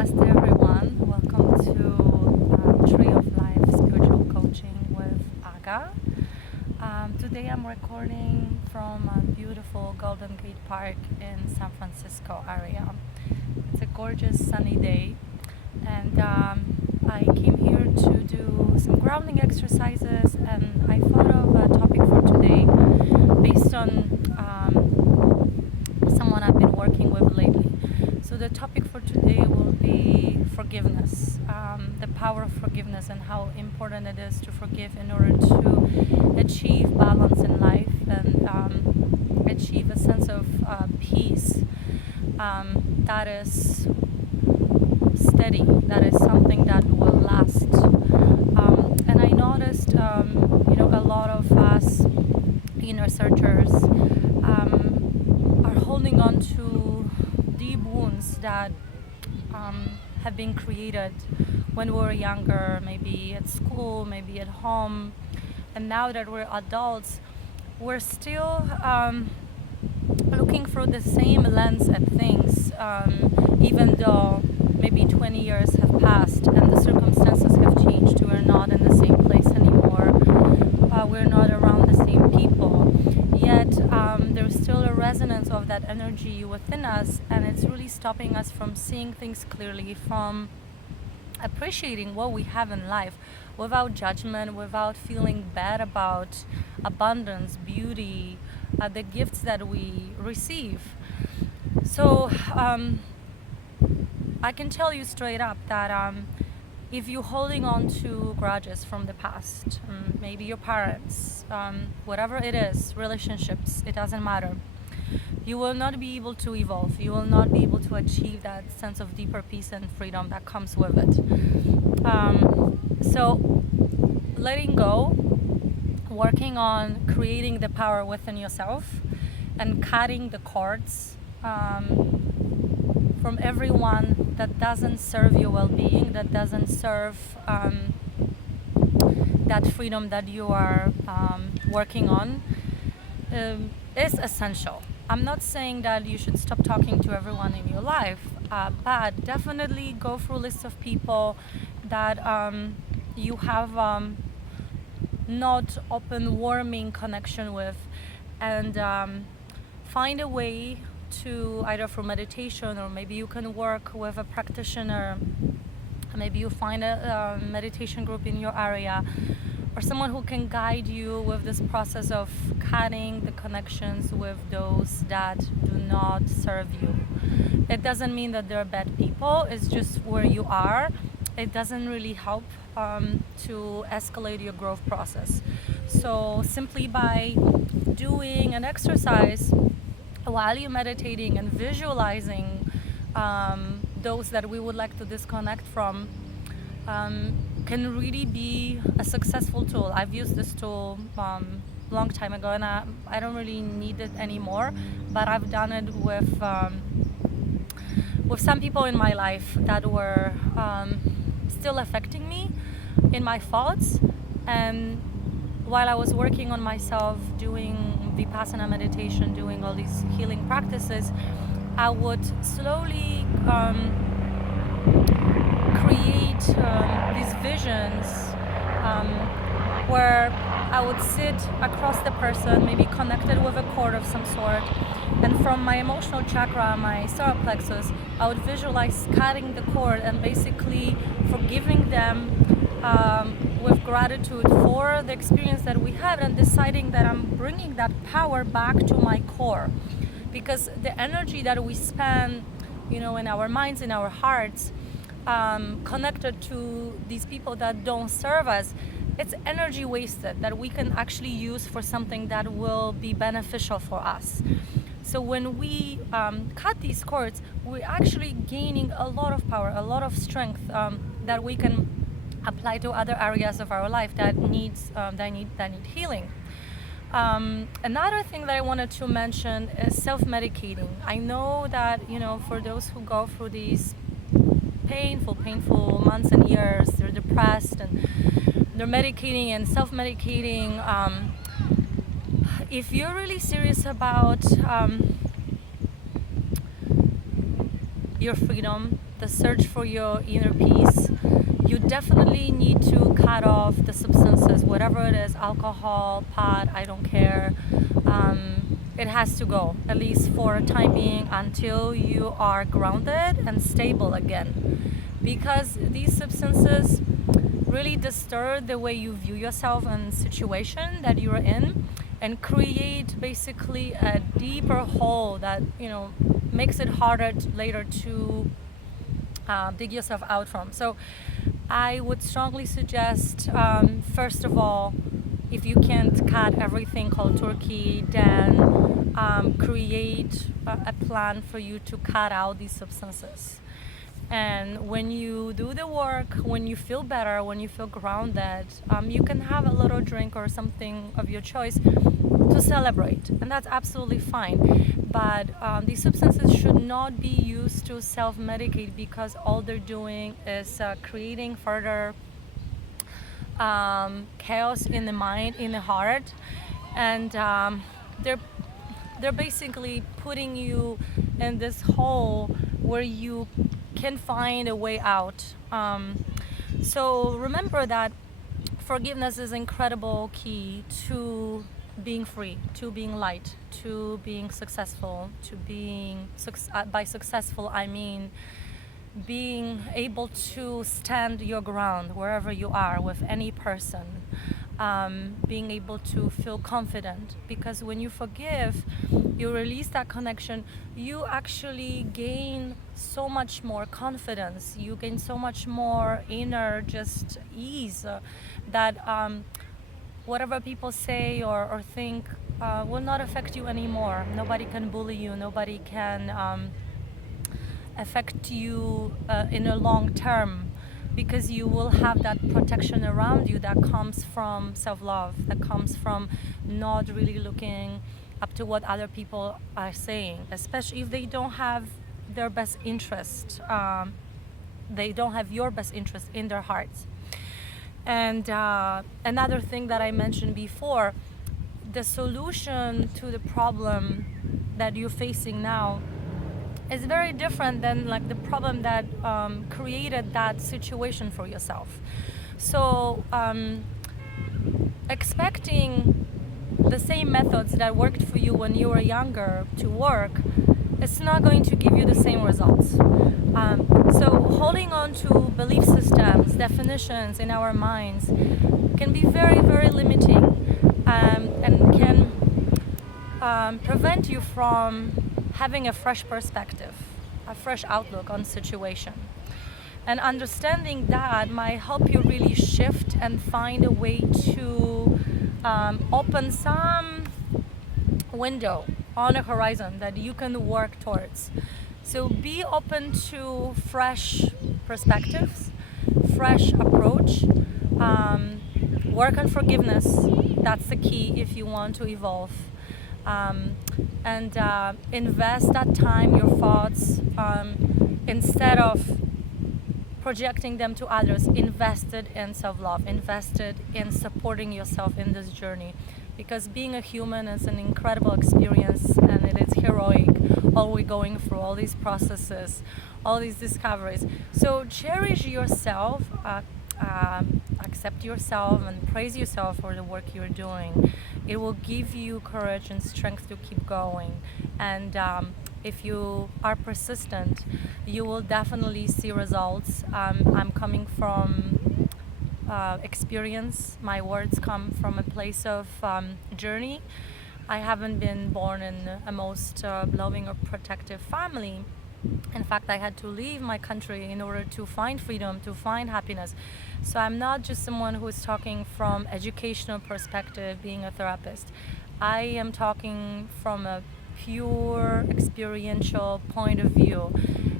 Namaste everyone. Welcome to Tree of Life Spiritual Coaching with Aga. Today I'm recording from a beautiful Golden Gate Park in San Francisco area. It's a gorgeous sunny day, and I came here to do some grounding exercises, and I thought of a topic for today based on someone I've been working with lately. So the topic for today will be forgiveness, the power of forgiveness and how important it is to forgive in order to achieve balance in life and achieve a sense of peace that is steady, that is something that will last. And I noticed, a lot of us inner searchers are holding on to deep wounds that have been created when we were younger, maybe at school, maybe at home, and now that we're adults, we're still looking through the same lens at things, even though maybe 20 years have passed and the circumstances have changed. We're not in the same place anymore. We're not around the same people. Yet there's still a resonance of that energy within us, and it's really stopping us from seeing things clearly, from appreciating what we have in life without judgment, without feeling bad about abundance, beauty, the gifts that we receive. So I can tell you straight up that if you're holding on to grudges from the past, maybe your parents, whatever it is, relationships, it doesn't matter, you will not be able to evolve. You will not be able to achieve that sense of deeper peace and freedom that comes with it. So letting go, working on creating the power within yourself and cutting the cords from everyone that doesn't serve your well-being, that doesn't serve that freedom that you are working on, is essential. I'm not saying that you should stop talking to everyone in your life, but definitely go through a list of people that you have not open, warming connection with, and find a way to, either through meditation, or maybe you can work with a practitioner, maybe you find a meditation group in your area, or someone who can guide you with this process of cutting the connections with those that do not serve you. It doesn't mean that they're bad people, it's just where you are. It doesn't really help to escalate your growth process. So simply by doing an exercise while you're meditating and visualizing those that we would like to disconnect from, can really be a successful tool. I've used this tool long time ago, and I don't really need it anymore, but I've done it with some people in my life that were still affecting me in my thoughts. And while I was working on myself, doing Vipassana meditation, doing all these healing practices, I would slowly create these visions where I would sit across the person, maybe connected with a cord of some sort, and from my emotional chakra, my solar plexus, I would visualize cutting the cord and basically forgiving them with gratitude for the experience that we had, and deciding that I'm bringing that power back to my core. Because the energy that we spend, in our minds, in our hearts, connected to these people that don't serve us, it's energy wasted that we can actually use for something that will be beneficial for us. So when we cut these cords, we're actually gaining a lot of power, a lot of strength that we can apply to other areas of our life that need healing. Another thing that I wanted to mention is self-medicating. I know that for those who go through these painful months and years, they're depressed and they're medicating and self-medicating. If you're really serious about your freedom, the search for your inner peace, you definitely need to cut off the substances, whatever it is, alcohol, pot, I don't care. It has to go, at least for a time being, until you are grounded and stable again. Because these substances really disturb the way you view yourself and situation that you're in, and create basically a deeper hole that, makes it harder later to dig yourself out from. So I would strongly suggest, first of all, if you can't cut everything cold turkey, then create a plan for you to cut out these substances. And when you do the work, when you feel better, when you feel grounded, you can have a little drink or something of your choice to celebrate, and that's absolutely fine. But these substances should not be used to self-medicate, because all they're doing is creating further chaos in the mind, in the heart, and they're basically putting you in this hole where you can find a way out. So remember that forgiveness is incredible key to being free, to being light, to being successful, to being by successful I mean being able to stand your ground wherever you are with any person, being able to feel confident, because when you forgive, you release that connection, you actually gain so much more confidence, you gain so much more inner just ease, that whatever people say or think will not affect you anymore. Nobody can bully you, nobody can affect you in a long term, because you will have that protection around you that comes from self-love, that comes from not really looking up to what other people are saying, especially if they don't have their best interest, they don't have your best interest in their hearts. And another thing that I mentioned before, the solution to the problem that you're facing now is very different than like the problem that created that situation for yourself. So expecting the same methods that worked for you when you were younger to work, it's not going to give you the same results. So holding on to belief systems, definitions in our minds can be very, very limiting, and can prevent you from having a fresh perspective, a fresh outlook on situation. And understanding that might help you really shift and find a way to open some window on a horizon that you can work towards. So be open to fresh perspectives, fresh approach, work on forgiveness. That's the key if you want to evolve. And invest that time, your thoughts, instead of projecting them to others, invested in self-love, invested in supporting yourself in this journey. Because being a human is an incredible experience, and it is heroic, all we're going through, all these processes, all these discoveries. So cherish yourself, accept yourself, and praise yourself for the work you're doing. It will give you courage and strength to keep going. And if you are persistent, you will definitely see results. I'm coming from experience. My words come from a place of journey. I haven't been born in a most loving or protective family. In fact, I had to leave my country in order to find freedom, to find happiness. So I'm not just someone who is talking from educational perspective, being a therapist. I am talking from a pure experiential point of view.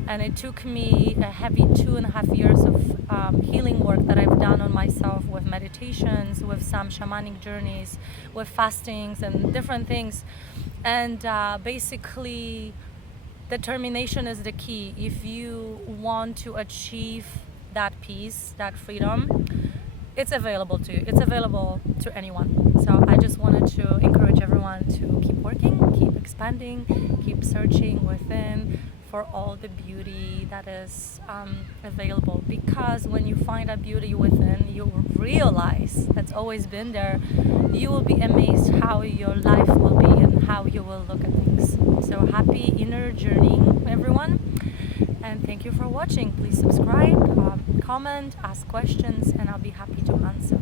And it took me a heavy 2.5 years of healing work that I've done on myself, with meditations, with some shamanic journeys, with fastings and different things. And basically, determination is the key. If you want to achieve that peace, that freedom, it's available to you. It's available to anyone. So I just wanted to encourage everyone to keep working, keep expanding, keep searching within, for all the beauty that is available. Because when you find that beauty within, you realize that's always been there. You will be amazed how your life will be and how you will look at things. So happy inner journeying, everyone. And thank you for watching. Please subscribe, comment, ask questions, and I'll be happy to answer.